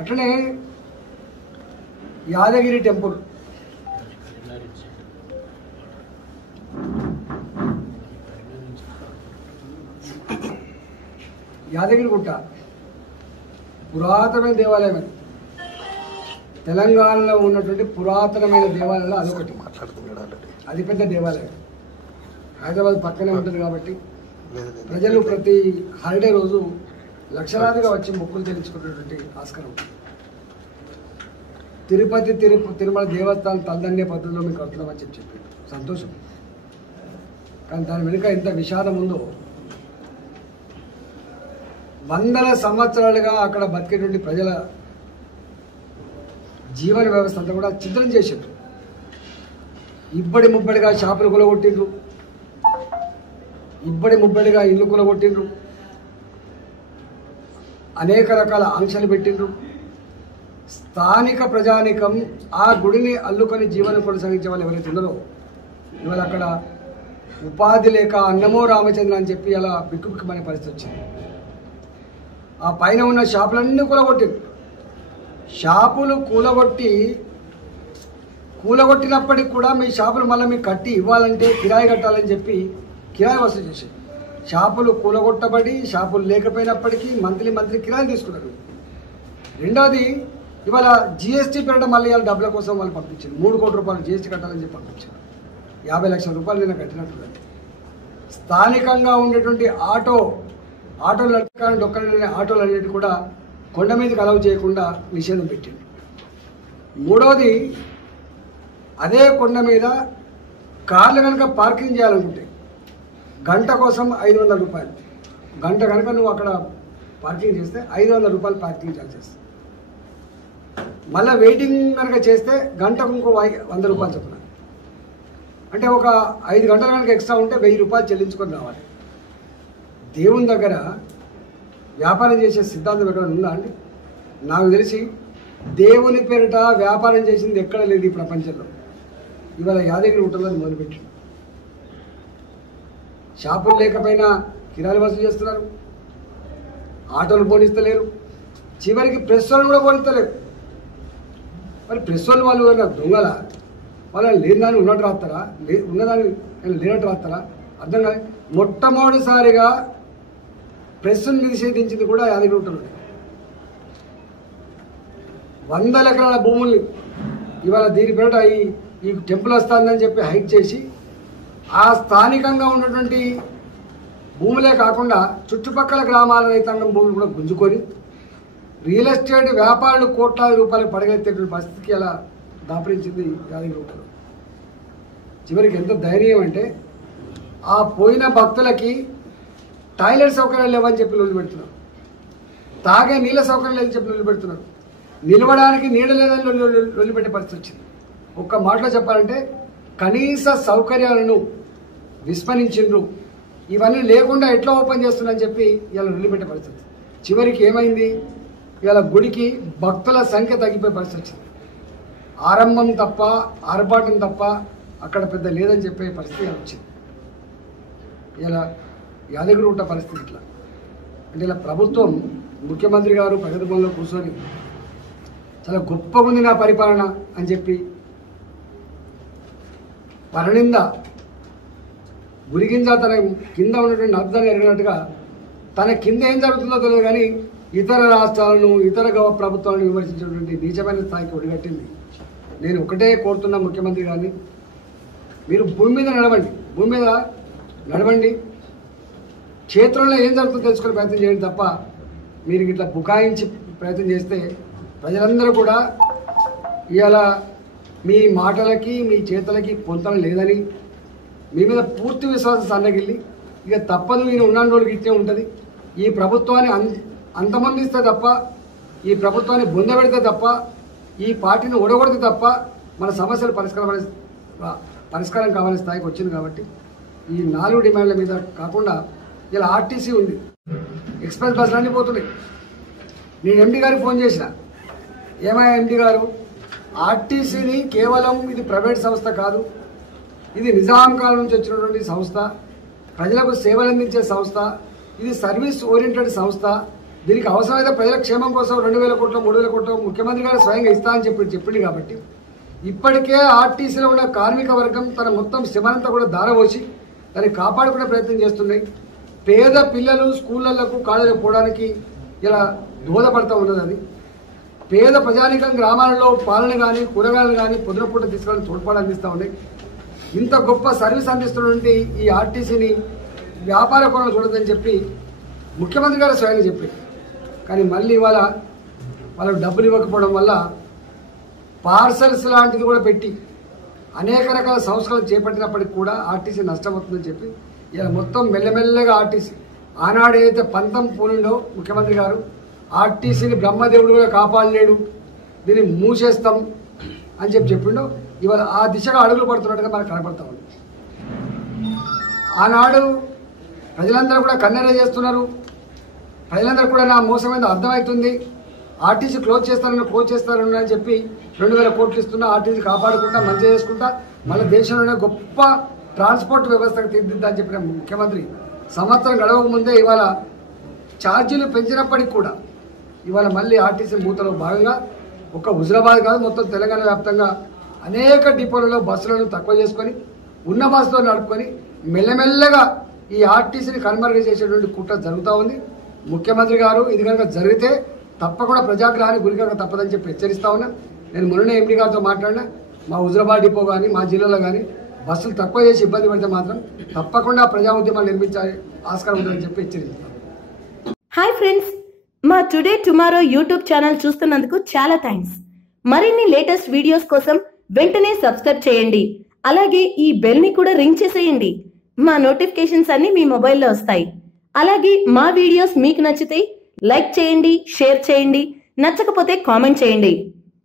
అట్లనే యాదగిరి టెంపుల్ యాదగిరిగుట్ట పురాతనమైన దేవాలయం అది తెలంగాణలో ఉన్నటువంటి పురాతనమైన దేవాలయాలు అదొకటి అది పెద్ద దేవాలయం హైదరాబాద్ పక్కనే ఉంటుంది కాబట్టి ప్రజలు ప్రతి హాలిడే రోజు లక్షలాదిగా వచ్చి మొక్కులు చెల్లించుకునేటువంటి ఆస్కారం. తిరుపతి తిరుమల దేవస్థానం తలదండే పద్ధతిలో మీకు కడుతున్నామని చెప్పి సంతోషం. కానీ దాని వెనుక ఎంత విషాదం ఉందో, వందల సంవత్సరాలుగా అక్కడ బతికేటువంటి ప్రజల జీవన వ్యవస్థ అంతా కూడా చిత్రం చేసారు. ఇబ్బడి ముబ్బడిగా షాపులు కూలగొట్టిండ్రు, ఇబ్బడి ముబ్బడిగా ఇల్లు కూలగొట్టిండ్రు, అనేక రకాల ఆంక్షలు పెట్టిండ్రు. స్థానిక ప్రజానికం ఆ గుడిని అల్లుకొని జీవనం కొనసాగించే వాళ్ళు ఎవరైతే ఉన్నారో ఇవాళ అక్కడ ఉపాధి లేక అన్నమో రామచంద్ర అని చెప్పి అలా బిక్కుబిక్కుమనే పరిస్థితి వచ్చింది. ఆ పైన ఉన్న షాపులన్నీ కూలగొట్టిండ్రు. షాపులు కూలగొట్టినప్పటికి కూడా మీ షాపులు మళ్ళీ మీకు కట్టి ఇవ్వాలంటే కిరాయి కట్టాలని చెప్పి కిరాయి వసూలు చేశారు. షాపులు కూలగొట్టబడి షాపులు లేకపోయినప్పటికీ మంత్లీ కిరాయి తీసుకున్నారు. రెండవది ఇవాళ జిఎస్టీ పేరిట మళ్ళీ ఇవాళ డబ్బుల కోసం వాళ్ళు పంపించారు. 3 కోట్ల రూపాయలు జిఎస్టీ కట్టాలని చెప్పి పంపించారు. 50 లక్షల రూపాయలు నేను కట్టినట్టుగా. స్థానికంగా ఉండేటువంటి ఆటోలు నడకాలని డొక్కలని ఆటోలు అనేవి కూడా కొండ మీదకి అలౌ చేయకుండా నిషేధం పెట్టింది. మూడవది, అదే కొండ మీద కార్లు కనుక పార్కింగ్ చేయాలనుకుంటే గంట కోసం 500 రూపాయలు. గంట కనుక నువ్వు అక్కడ పార్కింగ్ చేస్తే 500 రూపాయలు పార్కింగ్ ఛార్జ్ చేస్తావు. మళ్ళీ వెయిటింగ్ కనుక చేస్తే గంటకు ఇంకో 100 రూపాయలు చెప్తున్నా. అంటే ఒక 5 గంటలు కనుక ఎక్స్ట్రా ఉంటే 1000 రూపాయలు చెల్లించుకొని రావాలి. దేవుని దగ్గర వ్యాపారం చేసే సిద్ధాంతం ఎక్కడ ఉందా అండి? నాకు తెలిసి దేవుని పేరిట వ్యాపారం చేసింది ఎక్కడ లేదు ఈ ప్రపంచంలో. ఇవాళ యాదగిరి గుట్టలో మొదలుపెట్టింది. షాపులు లేకపోయినా కిరాయిలు వసూలు చేస్తున్నారు, ఆటోలు పోనిస్తలేరు, చివరికి ప్రెస్ వాళ్ళు కూడా పోనిస్తలేరు. మరి ప్రెస్ వాళ్ళు దొంగల వాళ్ళని లేని దాన్ని ఉన్నట్టు రాస్తారా, ఉన్నదాన్ని లేనట్టు రాస్తారా అర్థం కాదు. మొట్టమొదటిసారిగా ప్రెస్ను నిషేధించింది కూడా యాదగిరి గుట్టలో. 100 ఎకరాల భూముల్ని ఇవాళ దీని పేరిట ఈ టెంపుల్ వస్తుందని చెప్పి హైక్ చేసి ఆ స్థానికంగా ఉన్నటువంటి భూములే కాకుండా చుట్టుపక్కల గ్రామాల రైతాంగం భూములు కూడా గుంజుకొని రియల్ ఎస్టేట్ వ్యాపారులు కోట్లాది రూపాయలు పడగెత్తేటువంటి పరిస్థితికి అలా దాపరించింది యాదగిరి గుట్టలో. చివరికి ఎంత ధైర్యం అంటే ఆ పోయిన భక్తులకి టాయిలెట్ సౌకర్యాలు లేవని చెప్పి వదిలిపెడుతున్నారు, తాగే నీళ్ళ సౌకర్యం లేదని చెప్పి వదిలిపెడుతున్నారు, నిలవడానికి నీడ లేదని వదిలిపెట్టే పరిస్థితి వచ్చింది. ఒక్క మాటలో చెప్పాలంటే కనీస సౌకర్యాలను విస్మరించిండ్రు. ఇవన్నీ లేకుండా ఎట్లా ఓపెన్ చేస్తున్నారని చెప్పి ఇలా వదిలిపెట్టే పరిస్థితి. చివరికి ఏమైంది, ఇలా గుడికి భక్తుల సంఖ్య తగ్గిపోయే పరిస్థితి వచ్చింది. ఆరంభం తప్ప ఆర్భాటం తప్ప అక్కడ పెద్ద లేదని చెప్పే పరిస్థితి వచ్చింది. ఇలా యాదగిరి గుట్ట పరిస్థితి ఇట్లా అంటే ఇలా ప్రభుత్వం ముఖ్యమంత్రి గారు ప్రగతి భవన్లో కూర్చొని చాలా గొప్పగా ఉంది నా పరిపాలన అని చెప్పి పరనింద గురిగింజ తన కింద ఉన్నటువంటి అర్థాన్ని ఎరిగినట్టుగా తన కింద ఏం జరుగుతుందో తెలియదు కానీ ఇతర రాష్ట్రాలను ఇతర ప్రభుత్వాలను విమర్శించినటువంటి నీచమైన స్థాయికి ఒడిగట్టింది. నేను ఒకటే కోరుతున్నా ముఖ్యమంత్రి గారిని, మీరు భూమి మీద నడవండి, క్షేత్రంలో ఏం జరుగుతుందో తెలుసుకునే ప్రయత్నం చేయండి తప్ప మీరు ఇట్లా బుకాయించి ప్రయత్నం చేస్తే ప్రజలందరూ కూడా ఇవాళ మీ మాటలకి మీ చేతలకి పొంతన లేదని మీ మీద పూర్తి విశ్వాసం సన్నగిల్లి ఇక తప్పదు నేను ఉన్నాను రోజులకి ఇట్టే ఉంటుంది, ఈ ప్రభుత్వాన్ని అంతమందిస్తే తప్ప, ఈ ప్రభుత్వాన్ని బొందబెడితే తప్ప, ఈ పార్టీని ఓడగొడితే తప్ప మన సమస్యలు పరిష్కారం కావాలనే స్థాయికి వచ్చింది. కాబట్టి ఈ 4 డిమాండ్ల మీద కాకుండా ఇలా ఆర్టీసీ ఉంది, ఎక్స్ప్రెస్ బస్సులు అన్నీ పోతున్నాయి. నేను ఎండి గారికి ఫోన్ చేసిన, ఏమయ్యా ఎండి గారు, ఆర్టీసీని కేవలం ఇది ప్రైవేట్ సంస్థ కాదు, ఇది నిజాం కాలం నుంచి వచ్చినటువంటి సంస్థ, ప్రజలకు సేవలు అందించే సంస్థ, ఇది సర్వీస్ ఓరియంటెడ్ సంస్థ, దీనికి అవసరమైతే ప్రజల క్షేమం కోసం 2,000 కోట్లు 3,000 కోట్లు ముఖ్యమంత్రి గారు స్వయంగా ఇస్తా అని చెప్పింది కాబట్టి ఇప్పటికే ఆర్టీసీలో ఉన్న కార్మిక వర్గం తన మొత్తం శ్రమనంతా కూడా దారపోసి దాన్ని కాపాడుకునే ప్రయత్నం చేస్తున్నాయి. పేద పిల్లలు స్కూళ్ళకు కాలేజీలకు పోవడానికి ఇలా దోహదపడతా ఉన్నది. అది పేద ప్రజానికం గ్రామాలలో పాలన కానీ కూరగాయలు కానీ పొద్దున పూట తీసుకొని తోడ్పాటు అందిస్తూ ఉన్నాయి. ఇంత గొప్ప సర్వీస్ అందిస్తున్నటువంటి ఈ ఆర్టీసీని వ్యాపార కోణంలో చూడదని చెప్పి ముఖ్యమంత్రి గారు స్వయంగా చెప్పారు. కానీ మళ్ళీ ఇవాళ వాళ్ళకు డబ్బులు ఇవ్వకపోవడం వల్ల పార్సల్స్ లాంటిది కూడా పెట్టి అనేక రకాల సంస్కరణలు చేపట్టినప్పటికి కూడా ఆర్టీసీ నష్టపోతుందని చెప్పి ఇలా మొత్తం మెల్లమెల్లగా ఆర్టీసీ ఆనాడు ఏదైతే పంతం పూలిండో ముఖ్యమంత్రి గారు ఆర్టీసీని బ్రహ్మదేవుడు కూడా కాపాడలేడు, దీన్ని మూసేస్తాం అని చెప్పిండో ఇవాళ ఆ దిశగా అడుగులు పడుతున్నట్టుగా మనకు కనపడతా ఉంది. ఆనాడు ప్రజలందరూ కూడా కన్నెర చేస్తున్నారు. ప్రజలందరూ కూడా నా మోసమైంది అర్థమవుతుంది. ఆర్టీసీ క్లోజ్ చేస్తారని అని చెప్పి 2,000 కోట్లు ఇస్తున్నా ఆర్టీసీ కాపాడుకుంటా మంచి చేసుకుంటా మళ్ళీ దేశంలోనే గొప్ప ట్రాన్స్పోర్ట్ వ్యవస్థకు తీర్చిదిద్దా అని చెప్పిన ముఖ్యమంత్రి సంవత్సరం గడవక ముందే ఇవాళ ఛార్జీలు పెంచినప్పటికీ కూడా ఇవాళ మళ్ళీ ఆర్టీసీ మూతలో భాగంగా ఒక్క హుజరాబాద్ కాదు మొత్తం తెలంగాణ వ్యాప్తంగా అనేక డిపోలలో బస్సులను తక్కువ చేసుకొని ఉన్న బస్సులో నడుపుకొని మెల్లమెల్లగా ఈ ఆర్టీసీని కనుమరుగు చేసేటువంటి కుట్ర జరుగుతూ ఉంది. ముఖ్యమంత్రి గారు ఇది కనుక జరిగితే తప్పకుండా ప్రజాగ్రహానికి గురికాక తప్పదని చెప్పి హెచ్చరిస్తా ఉన్నా. నేను మొన్ననే ఎంపీ గారితో మాట్లాడినా మా హుజరాబాద్ డిపో కానీ మా జిల్లాలో కానీ బస్సులు తక్కువ చేసి ఇబ్బంది పడితే మాత్రం తప్పకుండా ప్రజా ఉద్యమాలు నిర్మించాలి ఆస్కారం ఉందని చెప్పి హెచ్చరిస్తాను. హాయ్ ఫ్రెండ్స్, మా టుడే టుమారో యూట్యూబ్ ఛానల్ చూస్తున్నందుకు చాలా థ్యాంక్స్. మరిన్ని లేటెస్ట్ వీడియోస్ కోసం వెంటనే సబ్స్క్రైబ్ చేయండి. అలాగే ఈ బెల్ ని కూడా రింగ్ చేసేయండి. మా నోటిఫికేషన్స్ అన్ని మీ మొబైల్లో వస్తాయి. అలాగే మా వీడియోస్ మీకు నచ్చితే లైక్ చేయండి, షేర్ చేయండి, నచ్చకపోతే కామెంట్ చేయండి.